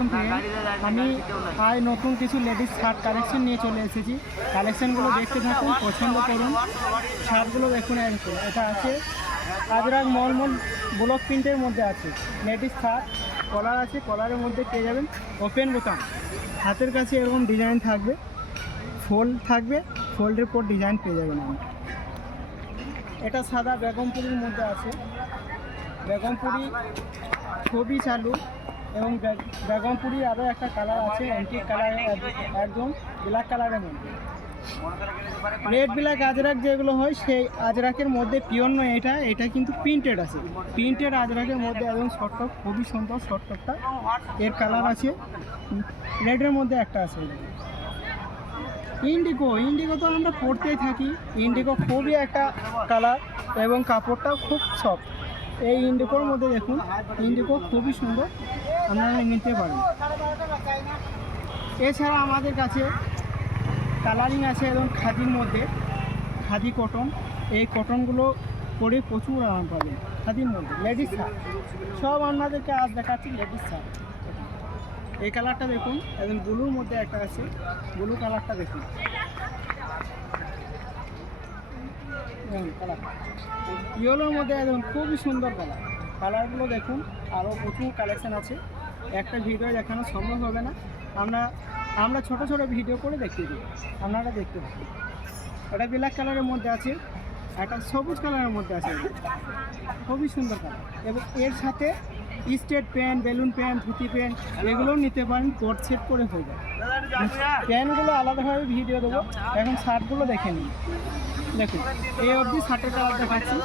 আসসালামাইকুম থেকে আমি নতুন কিছু লেডিস শার্ট কালেকশন নিয়ে চলে এসেছি। কালেকশনগুলো দেখতে থাকুন, পছন্দ করুন। শার্টগুলো দেখুন, এরকম এটা আছে আজরাক মলমল ব্লক প্রিন্টের মধ্যে আছে। লেডিস শার্ট কলার আছে, কলারের মধ্যে পেয়ে যাবেন ওপেন বোতাম। হাতের কাছে এরকম ডিজাইন থাকবে, ফোল্ড থাকবে, ফোল্ডের পর ডিজাইন পেয়ে যাবেন। আমি এটা সাদা বেগমপুরির মধ্যে আছে। বেগমপুরি ছবি চালু এবং বেগমপুরি আরও একটা কালার আছে, অ্যান্টিক কালারের, একদম ব্ল্যাক কালারের মধ্যে। রেড ব্ল্যাক আজরাক যেগুলো হয় সেই আজরাকের মধ্যে পিওর নয়, এটা কিন্তু প্রিন্টেড আছে। প্রিন্টেড আজরাকের মধ্যে একদম শর্টটপ, খুবই সুন্দর শর্টটপটা। এর কালার আছে রেডের মধ্যে একটা আছে। ইন্ডিগো তো আমরা পরতেই থাকি। ইন্ডিগো খুবই একটা কালার এবং কাপড়টাও খুব সফট। এই ইন্ডিগোর মধ্যে দেখুন, ইন্ডিগো খুবই সুন্দর, আপনারা নিতে পারেন। এছাড়া আমাদের কাছে কালারিং আছে এবং খাদির মধ্যে, খাদি কটন। এই কটনগুলো পরে প্রচুর আরাম পাবেন। খাদির মধ্যে লেডিস শার্ট সব আপনাদেরকে আজ দেখাচ্ছি লেডিস শার্ট। এই কালারটা দেখুন, একদম ব্লুর মধ্যে একটা আছে, ব্লু কালারটা দেখুন। ইয়েলোর মধ্যে একদম খুবই সুন্দর কালারগুলো দেখুন। আরও প্রচুর কালেকশান আছে, একটা ভিডিও দেখানো সম্ভব হবে না। আমরা ছোট ছোট ভিডিও করে দেখিয়ে দিই, আপনারা দেখতে পাবেন। এটা ব্ল্যাক কালারের মধ্যে আছে, একটা সবুজ কালারের মধ্যে আছে, খুবই সুন্দর কালার। এবং এর সাথে straight pant, balloon pant, dhoti pant এগুলোও নিতে পারেন, কোট সেট করে হয়ে যায়। প্যান্টগুলো আলাদাভাবে ভিডিও দেবো, এখন শার্টগুলো দেখে নিন। দেখুন এই অবধি শার্টের কালার দেখাচ্ছি।